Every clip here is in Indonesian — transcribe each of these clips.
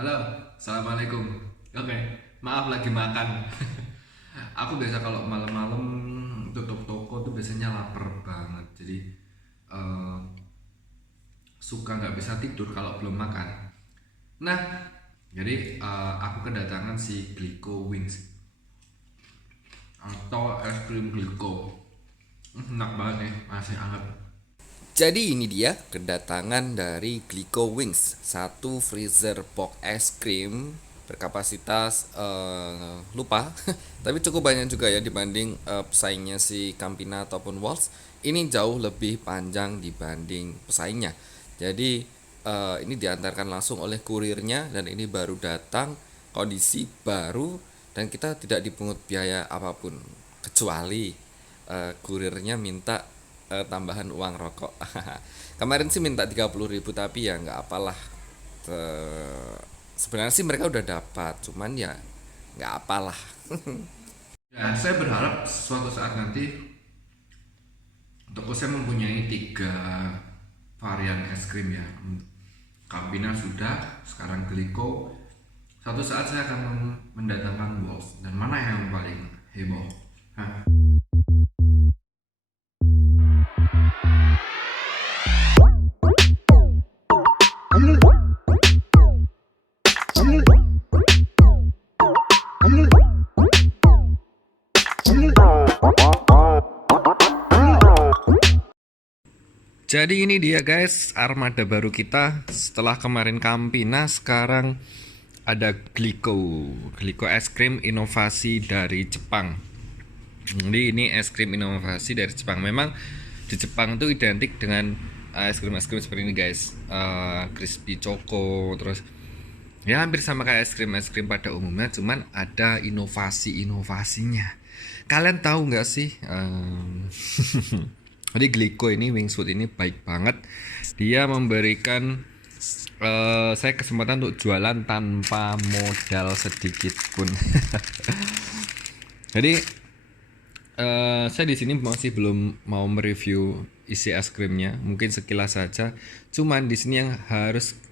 Halo, assalamualaikum. Oke, maaf lagi makan. Aku biasa kalau malam-malam tutup toko tuh biasanya lapar banget. Jadi eh, suka nggak bisa tidur kalau belum makan. Nah, jadi aku kedatangan si Glico Wings atau es krim Glico. Enak banget nih, masih hangat. Jadi ini dia kedatangan dari Glico Wings, satu freezer box es krim berkapasitas lupa, tapi cukup banyak juga ya dibanding pesaingnya si Campina ataupun Waltz. Ini jauh lebih panjang dibanding pesaingnya. Jadi ini diantarkan langsung oleh kurirnya dan ini baru datang kondisi baru dan kita tidak dipungut biaya apapun kecuali kurirnya minta tambahan uang rokok. Kemarin sih minta 30.000 tapi ya nggak apalah. Sebenarnya sih mereka udah dapat, cuman ya nggak apalah. Ya, saya berharap suatu saat nanti toko saya mempunyai tiga varian es krim ya. Campina sudah, sekarang Glico. Satu saat saya akan mendatangkan Wolf. Dan mana yang paling heboh? Hah? Jadi ini dia guys, armada baru kita. Setelah kemarin Campina, sekarang ada Glico. Glico es krim inovasi dari Jepang. Jadi ini es krim inovasi dari Jepang. Memang di Jepang itu identik dengan es krim seperti ini guys. Crispy choco, terus ya hampir sama kayak es krim pada umumnya, cuman ada inovasi-inovasinya. Kalian tahu nggak sih? Jadi Glico ini Wingsuit ini baik banget. Dia memberikan saya kesempatan untuk jualan tanpa modal sedikit pun. Jadi saya di sini masih belum mau mereview isi es krimnya, mungkin sekilas saja. Cuman di sini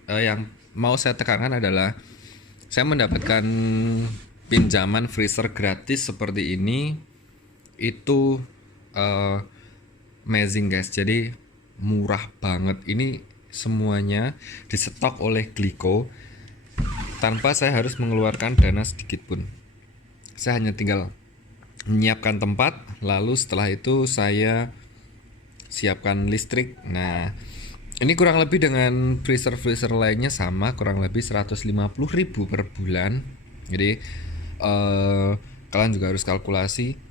yang mau saya tekankan adalah saya mendapatkan pinjaman freezer gratis seperti ini itu eh, amazing guys. Jadi murah banget. Ini semuanya disetok oleh Glico tanpa saya harus mengeluarkan dana sedikit pun. Saya hanya tinggal menyiapkan tempat, lalu setelah itu saya siapkan listrik. Nah, ini kurang lebih dengan freezer-freezer lainnya sama, kurang lebih 150.000 per bulan. Jadi kalian juga harus kalkulasi.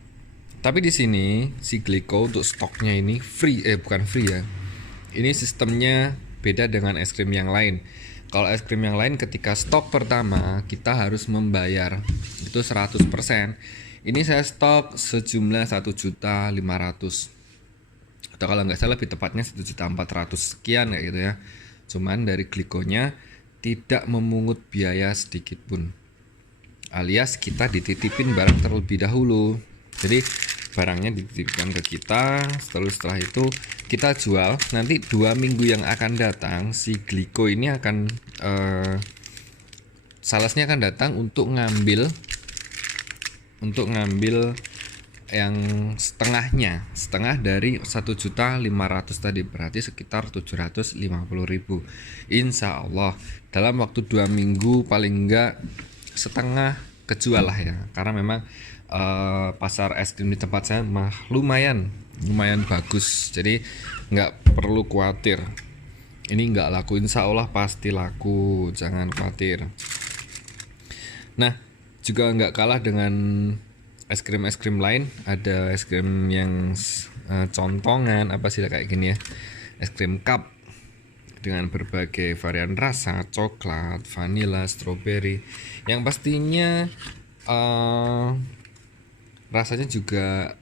Tapi di sini si Glico untuk stoknya ini free, bukan free ya. Ini sistemnya beda dengan es krim yang lain. Kalau es krim yang lain ketika stok pertama kita harus membayar itu 100%. Ini saya stok sejumlah 1.500.000, atau kalau nggak salah lebih tepatnya 1.400.000 sekian kayak gitu ya. Cuman dari Gliconya tidak memungut biaya sedikit pun, alias kita dititipin barang terlebih dahulu. Jadi barangnya dititipkan ke kita, setelah itu kita jual. Nanti 2 minggu yang akan datang si Glico ini akan salesnya akan datang untuk ngambil yang setengah dari 1.500.000 tadi, berarti sekitar 750.000. Insya Allah dalam waktu 2 minggu paling enggak setengah kejual lah ya, karena memang pasar es krim di tempat saya lumayan lumayan bagus, jadi nggak perlu khawatir ini nggak laku. Insya Allah pasti laku, jangan khawatir. Nah, juga nggak kalah dengan es krim lain, ada es krim yang contongan apa sih kayak gini ya, es krim cup dengan berbagai varian rasa, coklat, vanilla, strawberry, yang pastinya uh, rasanya juga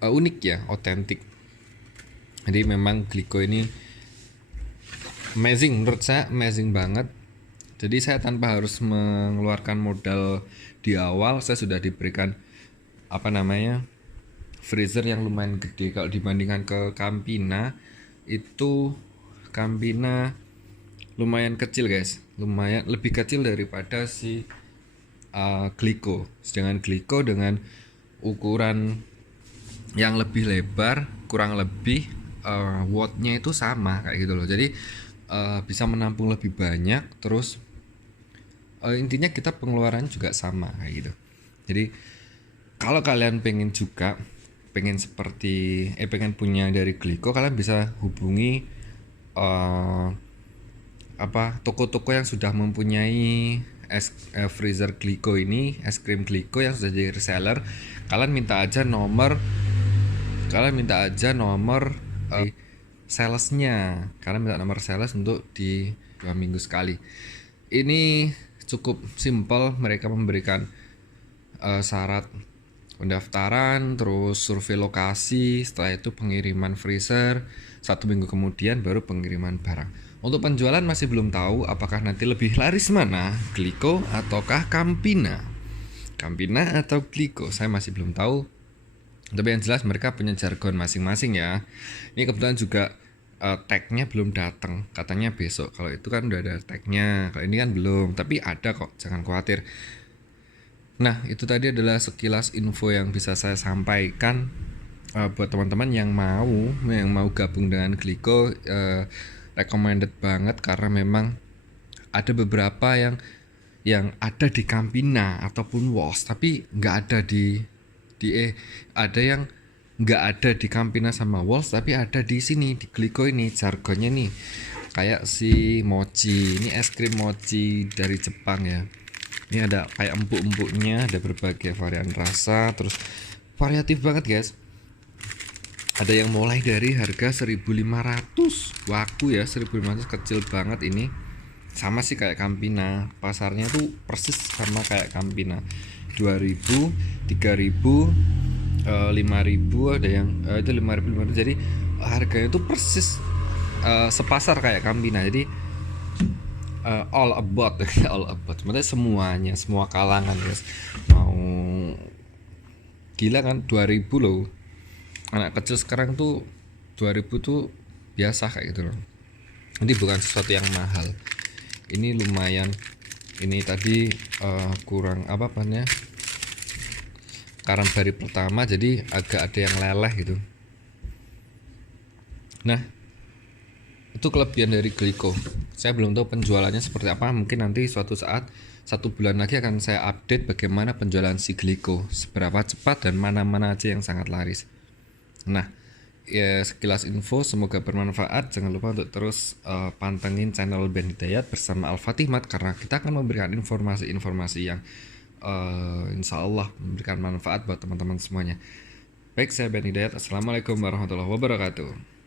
unik ya, otentik. Jadi memang Glico ini amazing, menurut saya amazing banget. Jadi saya tanpa harus mengeluarkan modal di awal, saya sudah diberikan apa namanya freezer yang lumayan gede. Kalau dibandingkan ke Campina, itu Campina lumayan kecil guys, lumayan lebih kecil daripada si gliko. Sedangkan gliko dengan ukuran yang lebih lebar kurang lebih wattnya itu sama kayak gitu loh. Jadi bisa menampung lebih banyak, terus intinya kita pengeluaran juga sama kayak gitu. Jadi kalau kalian pengen juga pengen punya dari gliko, kalian bisa hubungi toko-toko yang sudah mempunyai freezer gliko ini, es krim gliko yang sudah jadi reseller. Kalian minta aja nomor salesnya. Kalian minta nomor sales untuk di 2 minggu sekali. Ini cukup simple, mereka memberikan syarat pendaftaran, terus survei lokasi, setelah itu pengiriman freezer, 1 minggu kemudian baru pengiriman barang. Untuk penjualan masih belum tahu apakah nanti lebih laris mana, gliko ataukah Campina atau gliko, saya masih belum tahu. Tapi yang jelas mereka punya jargon masing-masing ya. Ini kebetulan juga tagnya belum datang, katanya besok. Kalau itu kan udah ada tagnya, kalau ini kan belum, tapi ada kok, jangan khawatir. Nah, itu tadi adalah sekilas info yang bisa saya sampaikan buat teman-teman yang mau gabung dengan gliko. Recommended banget karena memang ada beberapa yang ada di Campina ataupun WOS, tapi nggak ada ada yang nggak ada di Campina sama Walls, tapi ada di sini di gliko ini. Jargonnya nih kayak si mochi, ini es krim mochi dari Jepang ya. Ini ada kayak empuk-empuknya, ada berbagai varian rasa, terus variatif banget guys. Ada yang mulai dari harga 1.500 waku ya, 1.500 kecil banget ini. Sama sih kayak Campina, pasarnya tuh persis sama kayak Campina. 2.000, 3.000, 5.000, ada yang itu 5.500. Jadi harganya tuh persis sepasar kayak Campina. Jadi all about maksudnya semuanya, semua kalangan guys. Mau gila kan, 2.000 loh. Anak kecil sekarang tuh 2.000 tuh biasa kayak gitu loh. Jadi bukan sesuatu yang mahal. Ini lumayan. Ini tadi kurang karam hari pertama, jadi agak ada yang leleh gitu. Nah, itu kelebihan dari gliko. Saya belum tahu penjualannya seperti apa. Mungkin nanti suatu saat 1 bulan lagi akan saya update bagaimana penjualan si gliko, seberapa cepat dan mana-mana aja yang sangat laris. Nah, ya sekilas info, semoga bermanfaat. Jangan lupa untuk terus pantengin channel Ben Hidayat bersama Al-Fatimat, karena kita akan memberikan informasi-informasi yang insya Allah memberikan manfaat buat teman-teman semuanya. Baik, saya Ben Hidayat. Assalamualaikum warahmatullahi wabarakatuh.